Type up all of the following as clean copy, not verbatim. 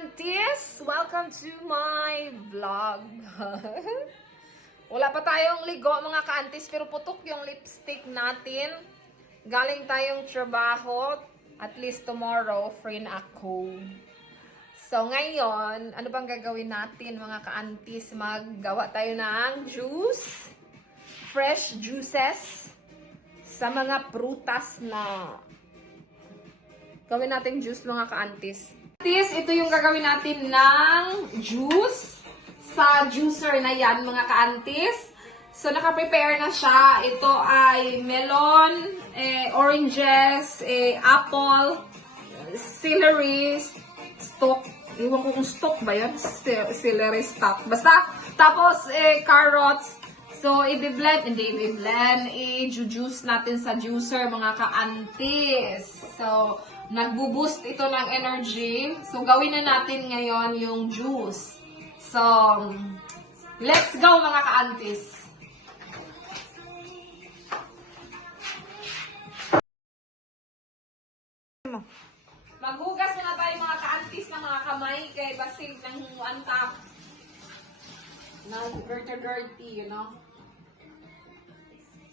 ka-aunties! Welcome to my vlog. Wala pa tayong ligo mga ka-aunties pero putok yung lipstick natin. Galing tayong trabaho. At least tomorrow, free na ako. So ngayon, ano bang gagawin natin mga ka-aunties? Maggawa tayo ng juice. Fresh juices. Sa mga prutas na gawin natin juice mga ka-aunties. Ito yung gagawin natin ng juice sa juicer na yan mga ka-aunties. So naka-prepare na siya. Ito ay melon, oranges, apple, celery, stalk. Iwan ko kung stalk ba yan? Celery stalk. Basta, tapos carrots. So, i-blend, i-juice natin sa juicer, mga ka-aunties. So, nagbo-boost ito ng energy. So, gawin na natin ngayon yung juice. So, let's go mga ka-aunties. Maghugas na tayo mga ka-aunties ng mga kamay kay basig ng antap. Dirty, you know.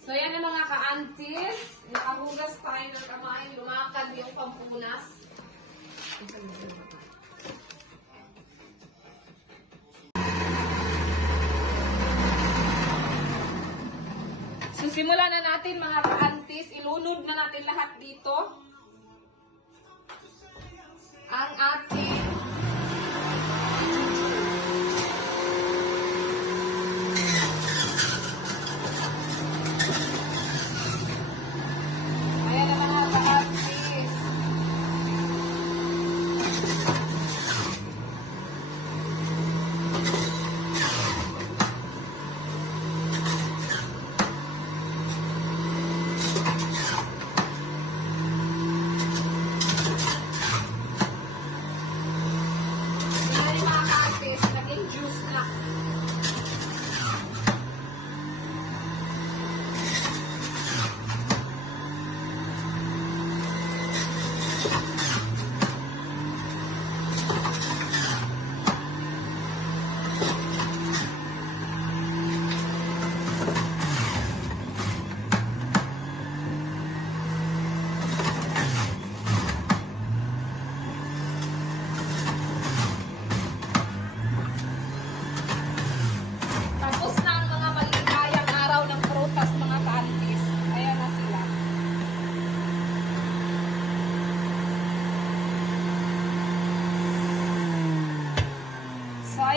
So, yan ang mga ka-aunties. Nakahugas tayo ng kamay. Lumakad yung pampunas. So, simulan na natin mga ka-aunties. Ilunod na natin lahat dito. Ang ating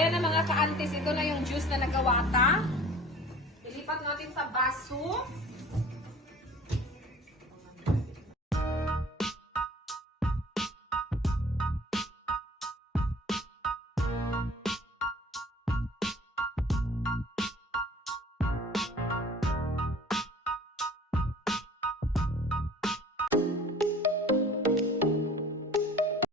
ayan na mga ka-aunties, ito na yung juice na nagawata. Ilipat natin sa baso.